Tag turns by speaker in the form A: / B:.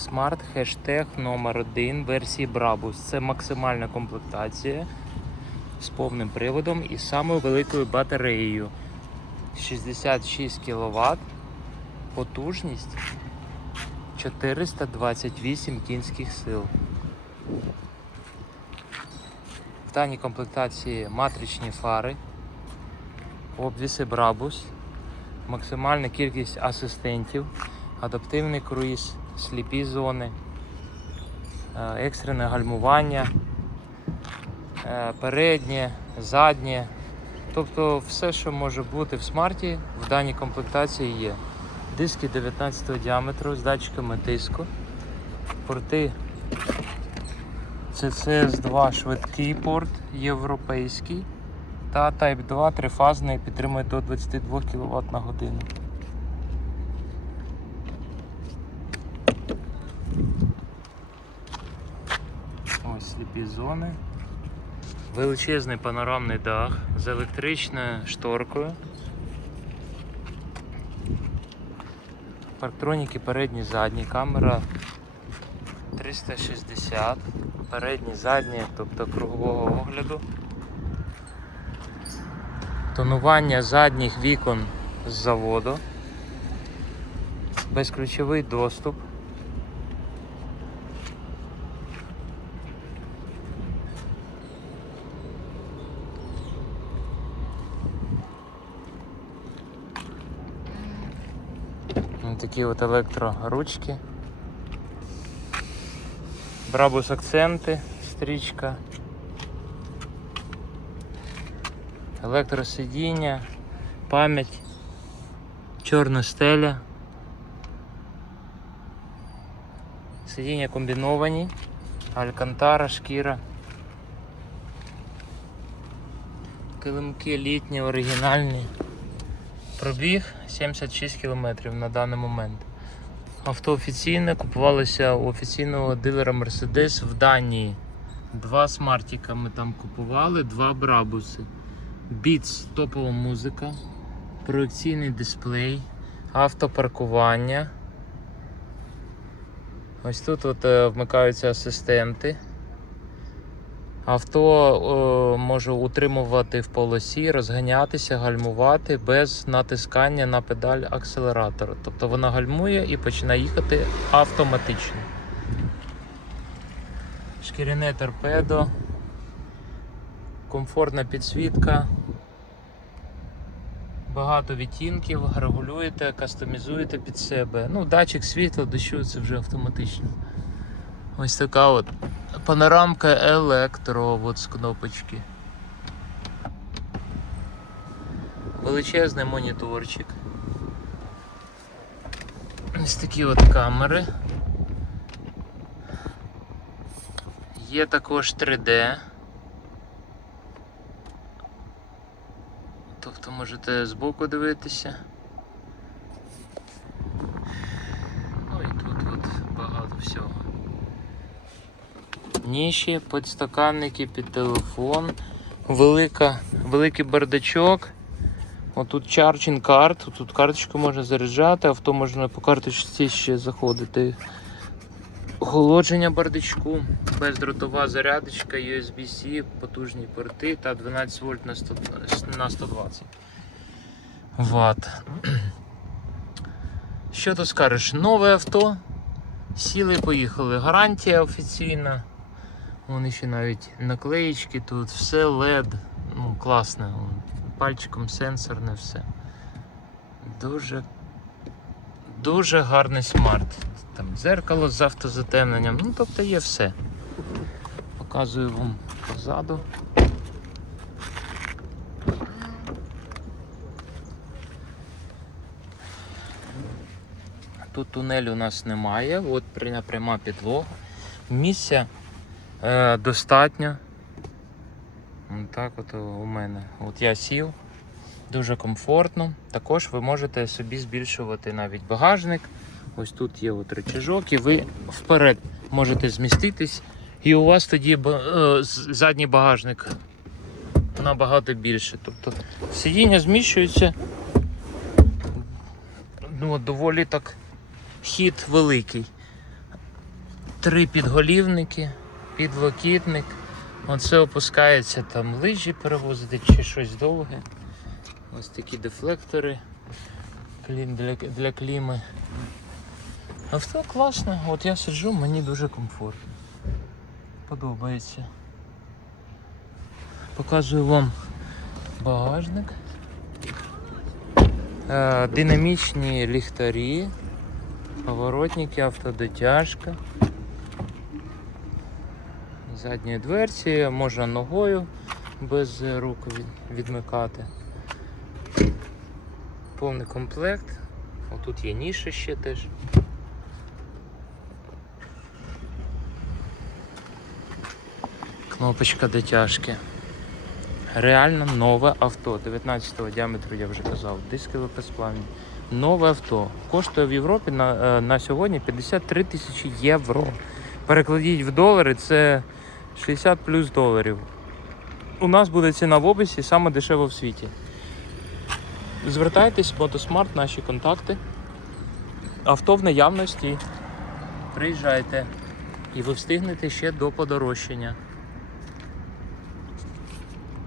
A: Smart хештег номер 1 версії Brabus. Це максимальна комплектація з повним приводом і самою великою батареєю. 66 кВт, потужність 428 кінських сил. В даній комплектації матричні фари, обвіси Brabus, максимальна кількість асистентів, адаптивний круїз, сліпі зони, е, екстрене гальмування, е, переднє, заднє. Тобто все, що може бути в смарті, в даній комплектації є. Диски 19 діаметру з датчиками тиску, порти CCS2 швидкий порт європейський та Type 2 трифазний підтримує до 22 кВт на годину. Ось сліпі зони. Величезний панорамний дах з електричною шторкою. Парктроніки передні, задні, камера 360, передні, задні, тобто кругового огляду. Тонування задніх вікон з заводу. Безключовий доступ. Такі от електроручки. Брабус акценти, стрічка. Електросидіння, пам'ять, чорна стеля. Сидіння комбіновані, алькантара, шкіра. Килимки літні, оригінальні. Пробіг 76 км на даний момент. Авто офіційне купувалося у офіційного дилера Mercedes в Данії. Два смартіка ми там купували, два брабуси. Beats топова музика, проекційний дисплей, автопаркування. Ось тут от, е, вмикаються асистенти. Авто е, може утримувати в полосі, розганятися, гальмувати без натискання на педаль акселератора. Тобто вона гальмує і починає їхати автоматично. Шкіряне торпедо, комфортна підсвітка, багато відтінків, регулюєте, кастомізуєте під себе. Ну, датчик світла, дощу це вже автоматично. Ось така от панорамка електро от з кнопочки. Величезний моніторчик. Ось такі от камери. Є також 3D. Тобто можете збоку дивитися. Ну і тут от багато всього. Ніші, підстаканники під телефон, велика, великий бардачок. Отут charging карт, тут карточку можна заряджати, авто можна по карточці ще заходити. Охолодження бардачку, бездротова зарядочка, USB-C, потужні порти та 12 вольт на 100 на 120 Вт. Що тут скажеш? Нове авто. Сіли, поїхали. Гарантія офіційна. Вон ще навіть наклеїчки тут, все LED. Ну, класне. Пальчиком сенсорне все. Дуже дуже гарний смарт. Там дзеркало з автозатемненням. Ну, тобто є все. Показую вам позаду. Тут тунелю у нас немає, от пряма підлога. Місця е, достатньо. Так от у мене. От я сів, дуже комфортно. Також ви можете собі збільшувати навіть багажник. Ось тут є от рычажок, і ви вперед можете зміститись. І у вас тоді е, задній багажник набагато більше. Тобто сидіння зміщується. Ну, доволі так хід великий. Три підголівники, підлокітник. Оце опускається там лижі перевозити чи щось довге. Ось такі дефлектори для, для кліми. Авто класне, от я сиджу, мені дуже комфортно. Подобається. Показую вам багажник. Е, Динамічні ліхтарі, поворотники, автодотяжка. Задні дверці, можна ногою без рук відмикати. Повний комплект. Отут є ніша ще теж. Кнопочка дотяжки. Реально нове авто. 19-го діаметру я вже казав. Диски легкосплавні. Нове авто. Коштує в Європі на, е, на сьогодні 53 тисячі євро. Перекладіть в долари, це 60 плюс доларів. У нас буде ціна в описі саме дешево в світі. Звертайтесь, Мотосмарт, наші контакти. Авто в наявності. Приїжджайте. І ви встигнете ще до подорожчання.